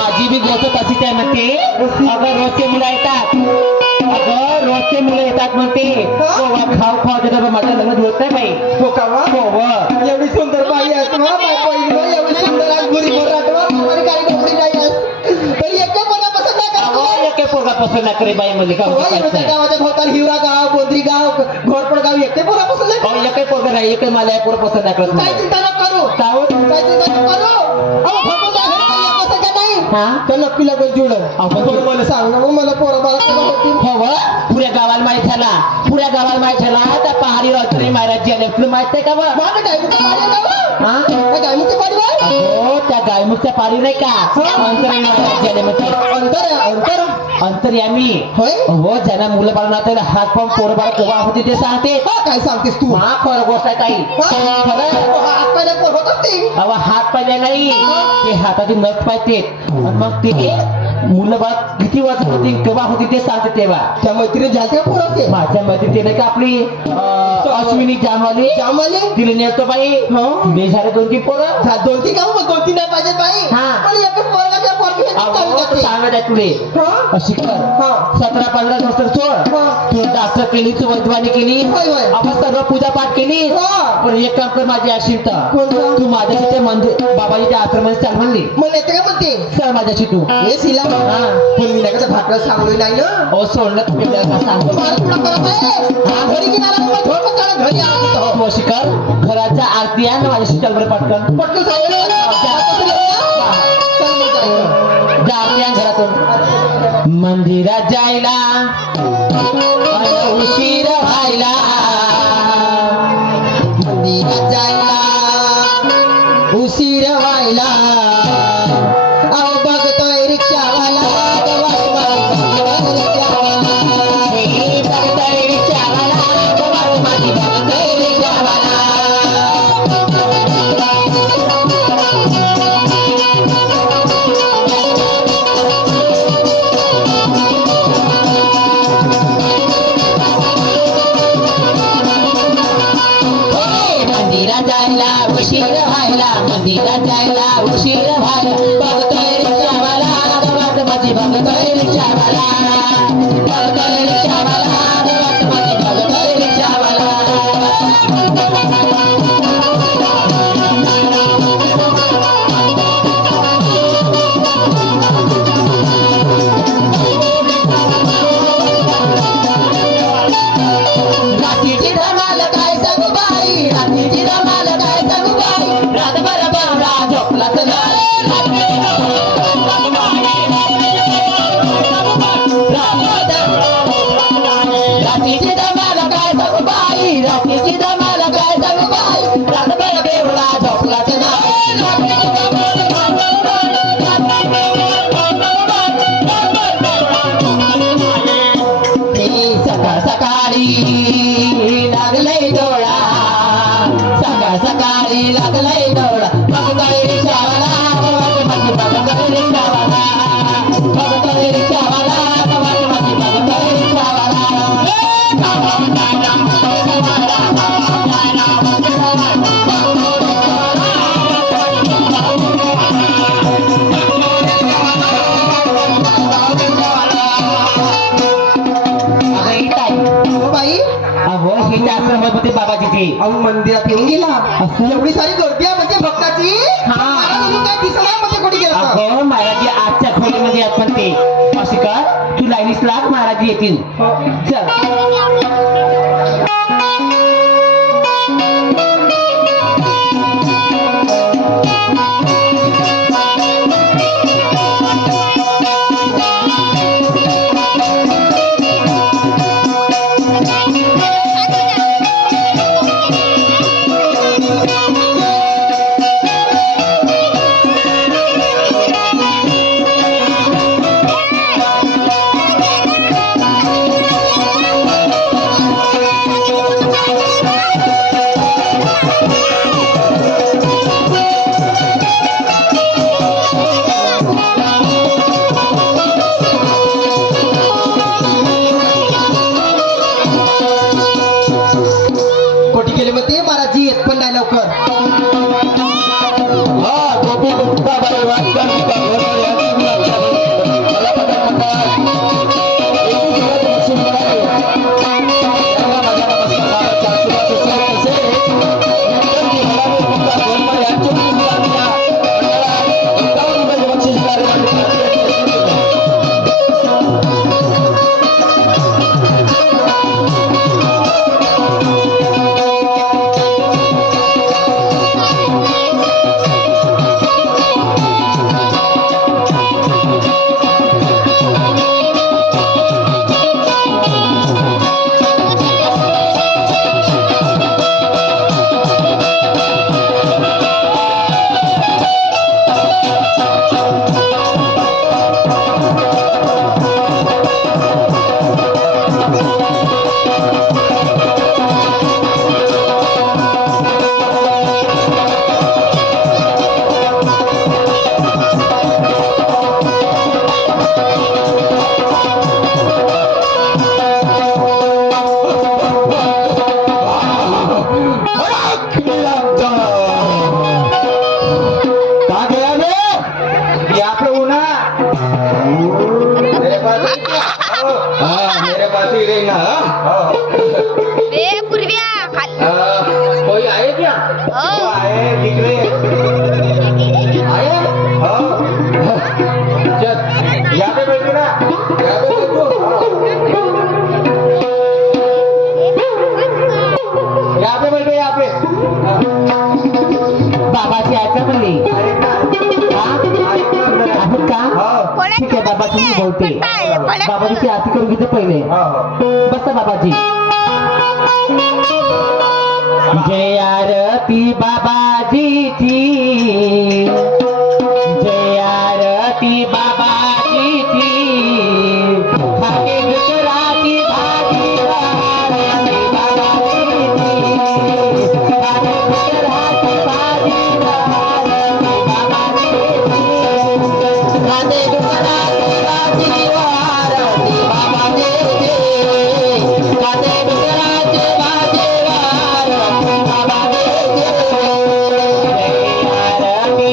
माझी बी गोष्ट तशीच आहे म्हणते. अगं रोजचे मुलं येतात, अगं रोजचे मुलं येतात म्हणते. पोवा खाऊ खाऊ देतात, माझं लग्न होत नाही बाई. हो का वा? पोव एवढी सुंदर बाई आहेस वा, बाई पहिली बाई एवढी सुंदर आज बुरी बोल राहतो तुम्हारी काही नोकरी नाही आहेस बाई. एका पोरा पसंत नाही करतो एके पोरगा पसंत नाही करे बाई मला हो, एवढ्या गावाच्या भोवताल हिवरा गाव, बोंद्री गाव, घोरपड गाव एकटे पोरा पसंत नाही. एके पोरगा नाही, एके मला पोरं पसंत नाही करत. काय चिंता न करू, सावध काय चिंता न करू. अहो भगवंत आहे काही एका सगळ्या नाही. हा तर नक्की लगन जुळलं. आपण पण मला सांग ना मग मला पोरा बाळा केव्हा होतील. हो व, पुऱ्या गावाला माहित झाला, पुऱ्या गावाला माहित झाला. त्या पहाडी रात्री महाराज आले, तुला माहित नाही का बा? माझं गायमुखचं पाणी आहे का हा? वा? गायमुखचं पाणी आहे? हो, त्या गायमुखच्या पारी नाही का अंतरी महाराज आले म्हणते. अंतर आहे, अंतर. अंतर्यामी होय? हो, ज्यांना मुलं बाळणार हात पण पोरं बाळ केव्हा होती ते सांगते. हा, काय सांगतेस तू? हा खरं गोष्ट आहे ताई. खरं हात पाय पोर होत असते. अहो हात पाहिजे नाही, ते हाताची नख पाहिजे. मग ते मुलं बाळ किती वर्ष होती केव्हा होती ते सांगते तेव्हा. त्या मैत्रीण झाली का पोर होते? माझ्या मध्ये ते नाही का आपली अश्विनी जामवाली, जामवाले? तिला नेतो बाई. हो. तिने झाले 2-3 पोरं. दोन तीन गाव, 2-3 नाही पाहिजेत बाई. हा. पण एकच पोरगाच्या पोरगी हे अहो, चालू जाते. सांगत आहे तुले हा? अशी कर. हा. 17-15 वर्ष सोड. हा. तू डाक्टर केली, तू वैद्यवानी केली, होय, होय. आपण सर्व पूजा पाठ केली. हा. पण एक काम कर माझी असेल तर कोणतं? तू माझ्याशी त्या मंदिर बाबाजी त्या आश्रमात चाल म्हणली. मग येते का म्हणते? चल माझ्याशी तू. हे शिला. हा. पण मी नाही का भाकरा सांगलोय नाही ना. अहो सोडलं तुम्ही आपल्याला काय सांगतो. मला तुला करत आहे. हा, घरी गेला ना थोडं पण त्याला घरी आणत हो. तू अशी कर, घराच्या आरती आहे ना माझ्याशी चल बरं पटकन. पटकन सांगितलं चल मग जायचं. जा आरती आहे घरातून. मंदिरात जायला अरे उशीर व्हायला, मंदिरात जायला उशीर व्हायला. अहो बघतोय रिक्षावाला रिक्षावाला. हे बघतोय रिक्षावाला, माझी बघतोय रिक्षावाला. मंदिरात जायला उशीर व्हायला, मंदिरात जायला उशीर व्हायला. बघतोय रिक्षावाला, गावात माझी बघतोय रिक्षावाला. बघतोय रिक्षावाला, गावात माझी बघतोय रिक्षावाला. रात्रीची धमाल काय सांगू बाई, रात्रीची धमाल काय सांगू बाई. रातभर बावळा झोपलाच नाही. रात्रीची धमाल काय सांगू बाई, रात्रीची धमाल काय सांगू बाई. रातभर बेवळा झोपलाच नाही. सकाळ सकाळी लागलंय डोळा, सकाळ सकाळी लागलंय डोळा. बघतोय रिक्षावाला, माझी बघतोय रिक्षावाला. बघतोय रिक्षावाला, माझी बघतोय रिक्षावाला. अगं ही ताई, हो बाई, अहो ही त्या आश्रमात होते बाबाजीची. अहो मंदिरात येऊन गेला. असं? एवढी सारी गर्दी आहे म्हणजे भक्ताची. हा. मला काय दिसणार म्हणजे कुठे गेला का? अगं महाराजी आजच्या खोलीमध्ये आहेत पण ते. अशी कर, तू लाईनीस लाग, महाराजी येतील. चल. यहाँ पे बैठो यहाँ पे बाबाची ऐका म्हणली आपण का ठीक आहे बाबाची मी बोलते बाबाची आरती करून घेते पहिले बसा बाबाजी जय आरती बाबाजीची जय आरती बाबाजीची खाली गुजराती भाजी आरती बाबाजीची खाली गुजराती भाजी आरती बाबाजीची खाली गुजराती भाजी आरती बाबाजीची खाली गुजराती भाजी आरती बाबाजीची आरती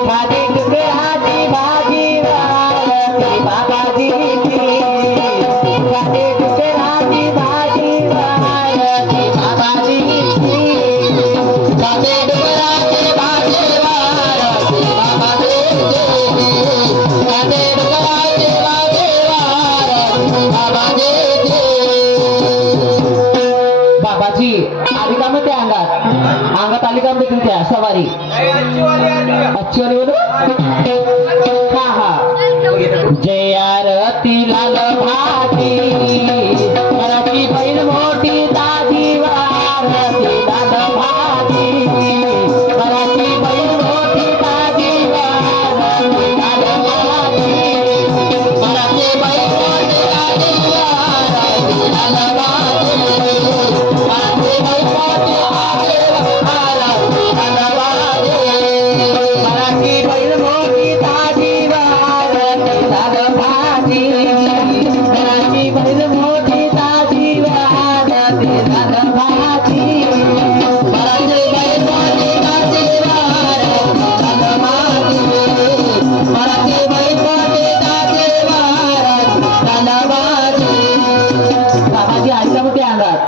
बाबाजीची खाली गुजराती भाजी आरती बाबाजीची खाली गुजराती भाजी आरती बाबाजीची खाली गुजराती भाजी आरती बाबाजीची खाली गुजराती भाजी आरती बाबाजीची बाबाजी आली का मग त्या अंगात आली का मग तुमच्या सवारी अच्छी वाली बोलू हा हा जय आरती लाल भाजी आरती बहीण मोठी ताजी आरती लाल भाजी आरती बहीण मोठी ताजी आरती लाल भाजी आरती बहीण मोठी ताजी आरती लाल भाजी आरती बहीण मोठी ताजी आरती लाल भाजी आरती बहीण मोठी ताजी आरती लाल भाजी आरती बहीण मोठी ताजी आरती लाल भाजी आरती बहीण मोठी ताजी आरती लाल भाजी आरती बहीण मोठी ताजी आरती लाल भाजी बाबाजी आली का मग ते अंगात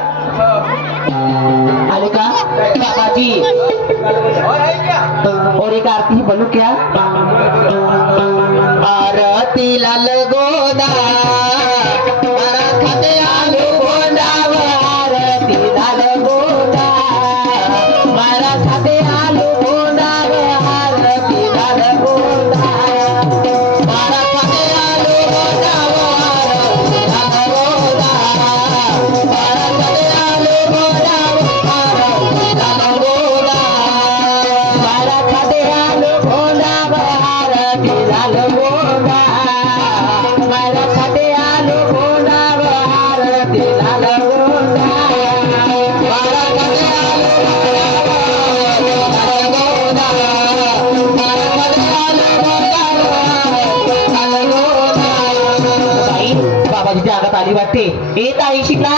आले का बाबाजी और एक आरती ही बोलू क्या आरती लाल गोदा मारा खाते आलू गोदा आरती लाल गोदा मारा खाते आलू गोदा आरती लाल गोदा मारा खाते आलू गोदा आरती लाल गोदा मारा खाते आलू गोदा आरती लाल गोदा मारा खाते आलू गोदा आरती लाल गोदा मारा खाते आलू गोदा आरती लाल गोदा मारा खाते आलू गोदा मारा खाते आलू गोदा लाल गोदा ताई बाबाजीच्या आगात आली वाटते ए ताई शिकला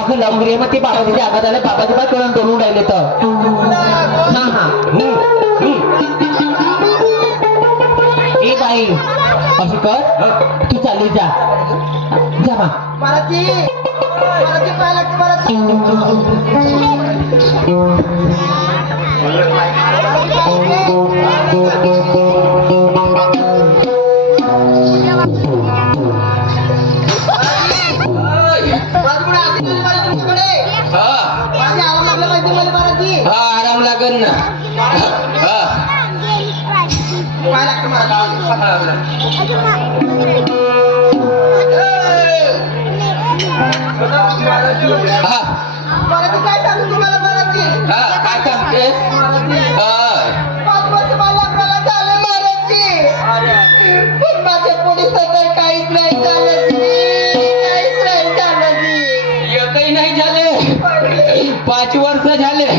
अगं लंगरे मग ते बाबाजीच्या आगात आले बाबाजी काय करून करून राहिले तर हा हा ए बाई असं कर तू चालली जा जा मा महाराजी महाराजी पाय लागते महाराजी आराम लागन ना पाय लागते महाराजी काय सांगू तुम्हाला महाराजी काय सांगते महाराजी 5 वर्ष मला लग्नाला झालं महाराजी पण माझ्या पोलीस काहीच नाही झालं काहीच नाही झालं एकही नाही झाले 5 वर्ष झाले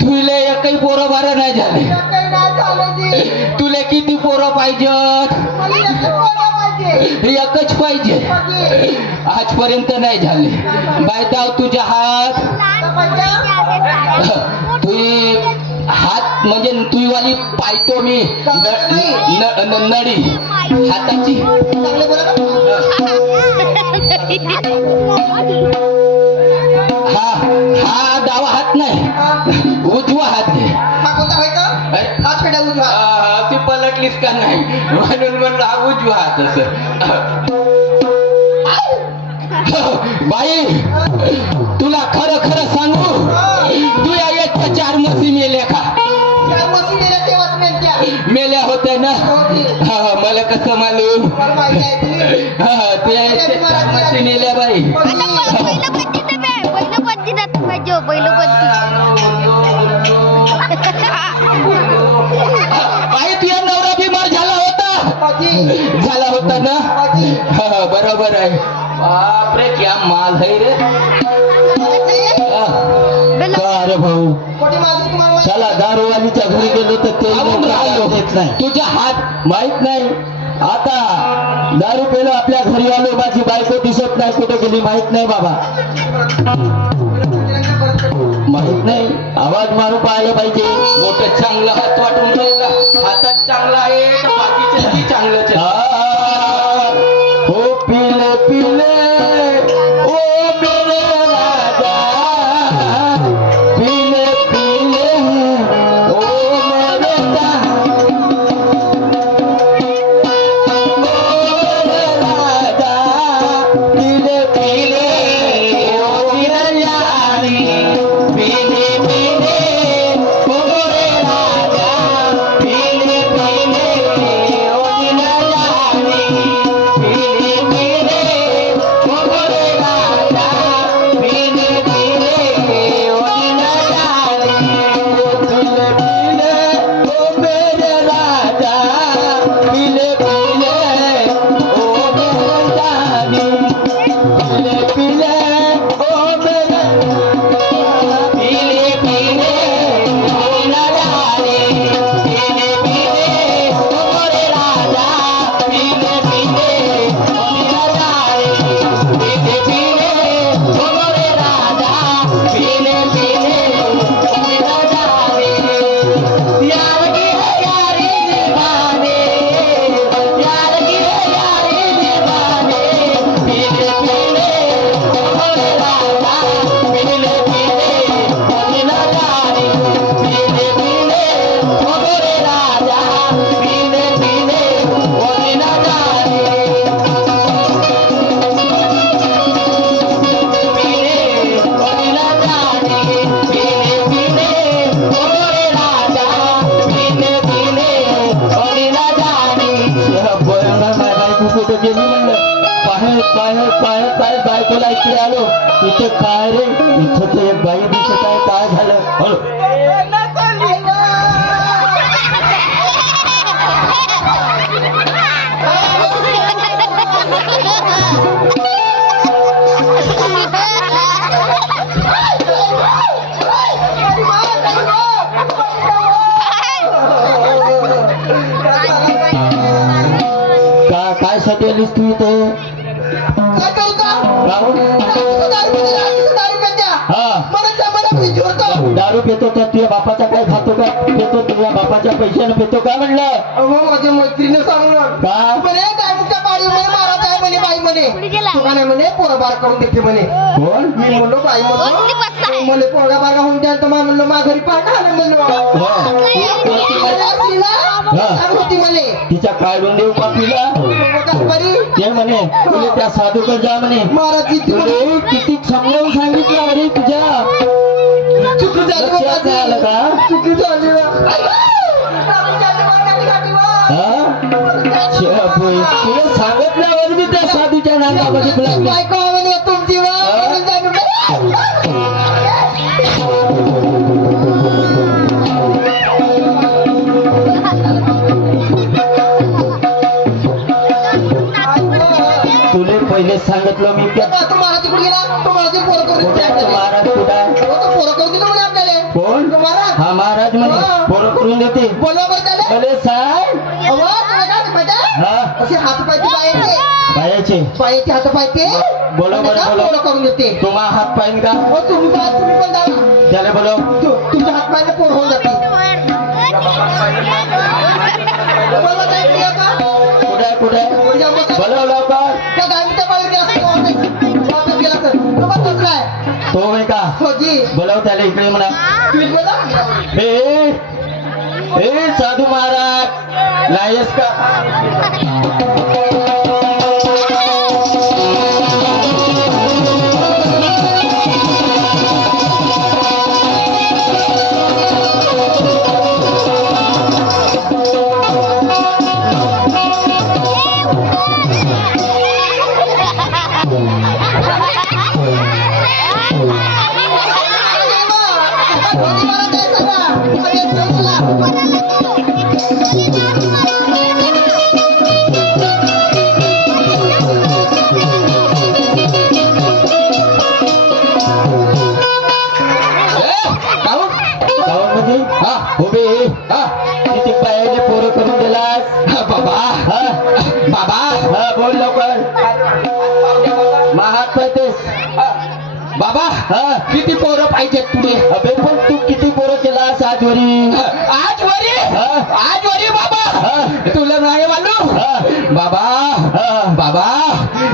तुले एकही पोरं बारं नाही झाले काही नाही झालं तुले किती पोरं पाहिजेत मला एकच पोरं पाहिजे एकच पाहिजे आजपर्यंत नाही झाले बायताव तुझ्या हात तुझी हात म्हणजे तुझीवाली पाहतो मी नडी हाताची चांगले बोला हा डावा हात नाही उजवा हात आहे हा कोणता आहे का अरे, हात पेटा उजवा ती पलट ओळखलीस का नाही म्हणून म्हणलं हा उजवा हात असं. बाई तुला खरं खरं सांगू तू या एकट्या 4 म्हशी मेल्या का? चार म्हशी मेल्या तेव्हाच मेल्या. मेल्या होत्या ना हा मला कसं मालूम मला माहिती आहे तुम्ही. हा त्या 4 म्हशी मेल्या बाई. बाई तुझा नवरा बिमार झाला होता आजी, झाला होता ना आजी, हा बरोबर आहे. बापरे क्या माल है रे. आजी. हा. का रे भाऊ मोठी माणसं तुम्हाला माहिती चला दारूवालीच्या घरी गेलो तर ते आवरून राहिलो. देत नाही. तुझा हात माहित नाही आता दारू पेलो आपल्या घरी आलो माझी बायको दिसत नाही कुठे गेली माहित नाही बाबा माहित नाही आवाज मारू पाहायला पाहिजे. मोठं चांगला हात वाटून राहिला. हातात चांगला आहे तर बाकीचं बी चांगलंच आहे. हो पिले पिले ओ मेरे राजा पिले पिले ओ मेरे राजा पिले पिले ओ मेरे यारी पिले पिले ओ मेरे राजा पिले पिले ओ मेरे यारी पिले पिले ओ मेरे राजा पिले पिले ओ मेरे यारी पिले पिले ओ मेरे राजा पिले पिले ओ मेरे यारी पिले पिले ओ मेरे पिले पिले ओ मेरे यारी पिले पिले ओ मेरे राजा पिले पिले ओ मेरे यारी पिले पिले ओ मेरे राजा पिले पिले ओ मेरे यारी यार की है यारी दीवाने यार की है यारी दीवाने पिले पिले ओ मेरे राजा पिले पिले ओ मेरे यारी पिले पिले ओ मेरे राजा पिले पिले ओ मेरे यारी बायकोला इकडे आलो इथे काय रे इथं तर एक बाई दिसत आहे काय झालं हळू. काय सटेलीस तू इथे काय करू का? राहुल दारू पिते, रात्रीचं दारू पित्या. हा मला जमाना भीती होतं. दारू पितो का तुझ्या बापाचा काय खातो का पितो तुझ्या बापाच्या पैशाने पितो का म्हणलं अहो, माझ्या मैत्रीनं सांगलं का म्हणे दारूच्या पाळी म्हणे महाराज आहे म्हणे बाई म्हणे तुका नाही म्हणे पोरं बार करून देते म्हणे. कोण मी म्हणलो बाई म्हणलो म्हणे पोरगा बारगा होऊन द्या तर मा म्हणलो मा घरी पाणी आलं म्हणलो सांग होती म्हणे तिच्या काढून देऊ पापीला बरी ते म्हणे तुला त्या साधूकडे जा म्हणे महाराज तुले किती समजावून सांगितलं अरे तुझ्या चुकी झाली बा लक्षात नाही आलं माझी. का चुकी झाली बा. हा? तुला सांगितल्यावर मी त्या साधूच्या नाकामध्ये लागले बायको म्हणे तुमची बा. म्हणून जाणून तुले पहिले सांगितलं मी त्या तो महाराज कुठे गेला तो महाराज पोरं करून देते कुठं आपल्याला. महाराज कुठं आहे हो, तो पोरं करून देतो म्हणे आपल्याला. कोण तो महाराज हा महाराज म्हणे हा. पोरं करून देते बोलवा बरं त्याला. भले साहेब अहो, तुला काय माहिती आहे? हा असे हात पायचे बायाचे बायाचे पायाचे हात पायचे बोला, आणि बोला, का बोला. पोरं करून देते. तुम्हा हात पाहिन का हो, तुम्ही पण जावा. त्याला बोलो तुमच्या हात पायने पोर होऊन जाते. बोलवा जाईल ते का? कुठे कुठे म्हणजे आपण बोलव लवकर त्या गाडीच्या बाहेर गेला असता, वापस गेला असता. तो बा तसला आहे. तो आहे का हो जी. बोलव त्याला इकडे म्हणा तुम्ही बोला. हे साधू महाराज नाहीस का उभे किती पायाने पोरं करून दिलास बाबा हा बाबा हा बोल लवकर महाग पळतेस बाबा हा किती पोरं पाहिजेत तुले अबे पण तू किती पोरं केलास आजवरी आजवरी हा. आजवरी बाबा हा. तुला नाही मालूम हा. बाबा हा. बाबा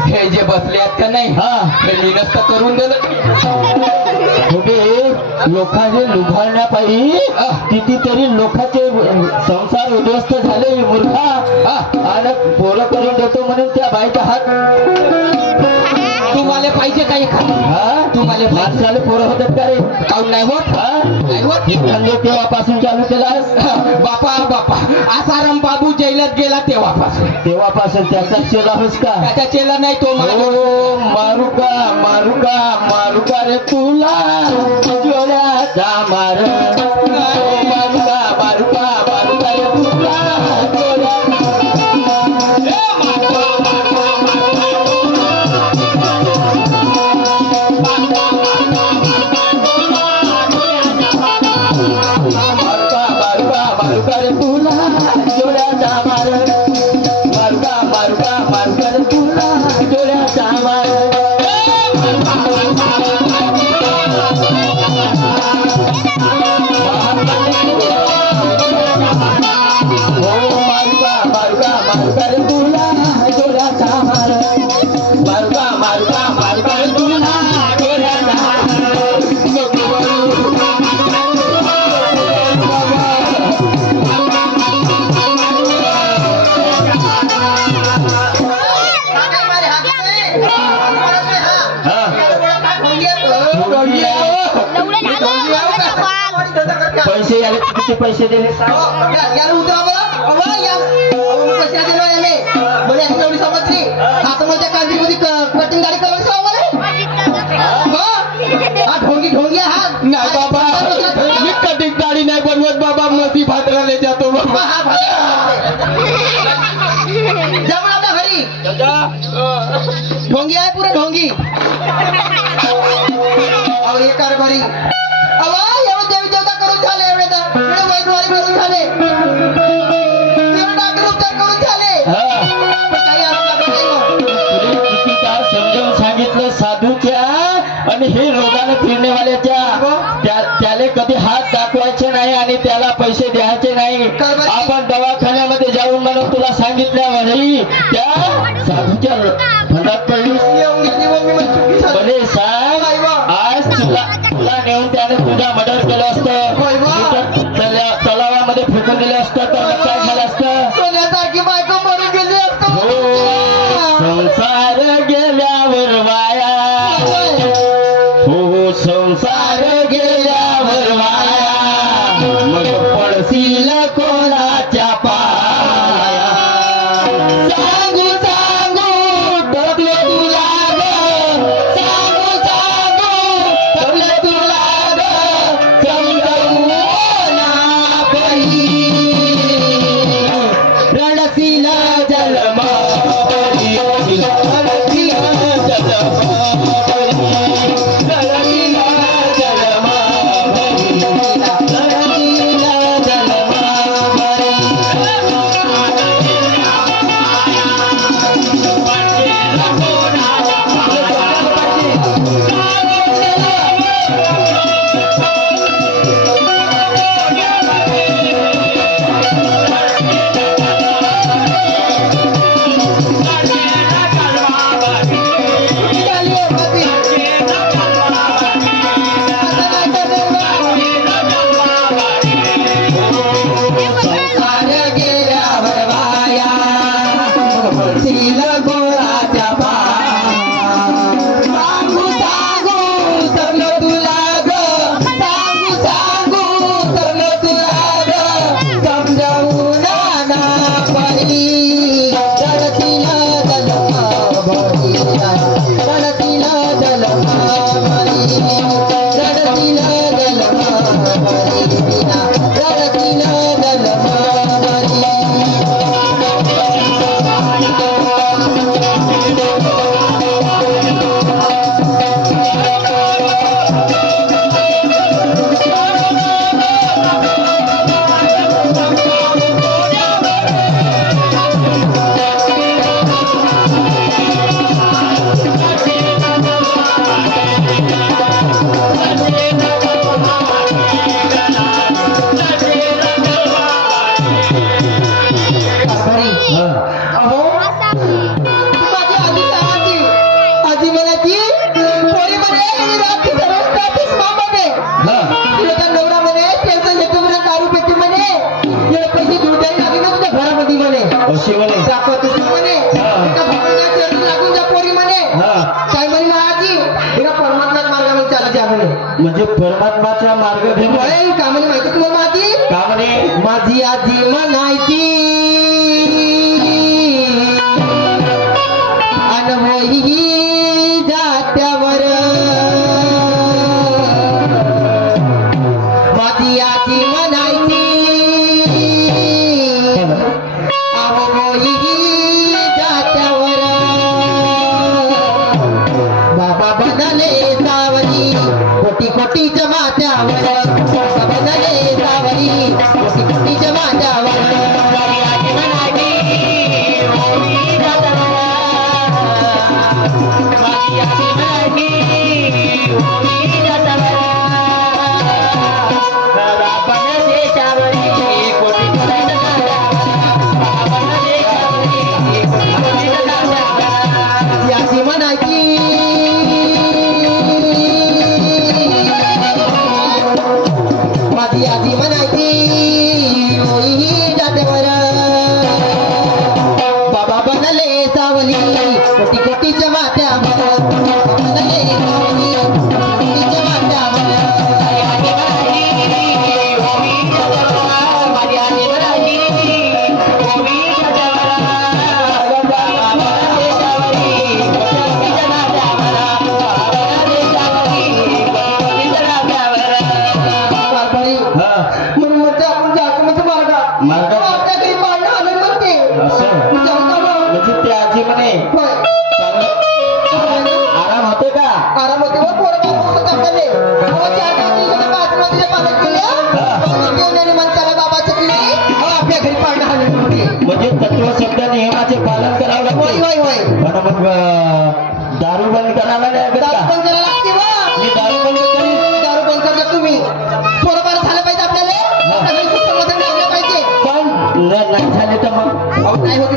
हे जे बसले आहेत का नाही हा. हे मी नसतं करून दिलं उभे लोकांचे लुभारण्यापायी कितीतरी लोकांचे संसार उद्ध्वस्त झाले मूर्खा आणि पोरं करून देतो म्हणून त्या बाईचा हात तुम्हाला पाहिजे काही हा तुम्हाला माणसाला पोरं होतात का रे काऊन नाही होत हा नाही होत ही धंदे केव्हापासून चालू केलास बापा बापा आसाराम बाबू जेलात गेला तेव्हापासून तेव्हापासून त्याचा चेला होस का त्याच्या चेला नाही तो मला ओ मारू का रे तुला जोड्याचा मार मारू का रे तुला मारू का रे तुला जोड्याचा मार मारू का रे तुला जोड्याचा मार मारू का रे तुला जोड्याचा मार मारू का रे तुला जोड्याचा पैसे याले किती पैसे दिले सांग याला उतरा बरं अवा या पैसे दिले याने बोले याची एवढी समजली आता माझ्या कांदीमध्ये कटिंग गाडी करायची हा ढोंगी हा नाही बाबा मी कधी गाडी नाही बनवत बाबा मधी भाद्राले जातो बाबा जमून आता घरी ढोंगी आहे पुरे ढोंगी अहो हे कर घरी अवा एवढं देवी देवता करून झाले एवढे वैद्यवारी करून झाले एवढे डाक्टर उपचार करून झाले पण काही आराम लागत नाही मग. तुला किती काळ समजावून सांगितलं साधूच्या आणि हे रोगाने फिरण्यावाल्याच्या त्याला कधी हात दाखवायचे नाही आणि त्याला पैसे द्यायचे नाही आपण दवाखान्यामध्ये जाऊन म्हणून तुला सांगितल्यावरही त्या साधूच्या फंदात पडली येऊन गेली मग मी मग चुकी झाली. भले सांग आज तुला नेऊन त्याने तुझा मदत केलं असतं तलावामध्ये फेकून दिलं असतं तर काय झालं असतं सोन्यासारखी बायको मरून गेली असतो संसार गेल्यावर वाया हो संसार गेल्यावर वाया मग पडशील कोणाच्या पाया सांगू तबले तुला तबले तुला समजवू ना बाई रणशील अहो ती माझी आजी सांगायची. आजी म्हणायची पोरी म्हणे रात्री सर्व रात्रीच मामाने तिचा नवरा म्हणे त्यांचं येतो म्हणे दारू पेटी म्हणे एवढे पैसे घेऊन द्यायला लागले ना तुझ्या घरामध्ये म्हणे अशी म्हणे दाखवतच म्हणे एका भावाला चरण लागून जा पोरी म्हणे काय म्हणे माझी एका परमात्म्याच्या मार्गाने चालत जा म्हणे. म्हणजे परमात्माचा मार्ग घेऊन होय, का म्हणे माहिती तुम्हाला माझी का म्हणे माझी आजी म्हणायची अनवही जात्यावर माझी आजी म्हणायची अनवही जात्यावर बाबा बनले सावरी कोटी कोटी जमात्यावर बाबा बनले सावरी कोटी कोटी जमात्यावर माझी आजी म्हणायची ओवी जात्यावर माझी आजी म्हणायची ओवी जात्यावर बाबा बनले सावरी कोटी कोटी जमात्यावर बाबा बनले सावरी कोटी कोटी जमात्यावर माझी आजी म्हणायची माझी आजी म्हणायची ओही जात्यावर बाबा बनले सावली कोटी कोटी जमात्यावर बाबा बनले सावली कोटी कोटी जमात्यावर माझी आजी म्हणायची ओही जात्यावर माझी आजी म्हणायची ओही जात्यावर बाबा बनले सावली कोटी कोटी जमात्यावर बाबा बनले सावली कोटी कोटी जमात्यावर कारभारी म्हणून म्हणते आपण जायचं म्हणजे मार्गात मार्गात. आपल्या घरी पाळणं आलं म्हणते असं जाऊ का मग? म्हणजे ते आजी म्हणे होय. आराम होते का आराम होते वर पोरं बाळ बसत आपल्याले. अहो, 4 दिवसाच्या 5 नदीच्या पाण्यात गेले, मग देऊन आणि म्हणताना बाबाचं किल्ले, अहो, आपल्या घरी पाळणं आलं म्हणते. म्हणजे तत्व शब्द नियमाचे पालन करावं होय लागते होय होय पण मग दारू बंद करायला नाही लागत दारू का? बंद करायला लागते वा. मी दारू बंद करीन दारू बंद करता तुम्ही पोरं बाळ झालं पाहिजे आपल्याला सगळे सुसंवाद लावलं पाहिजे पण नाही झाले तर मग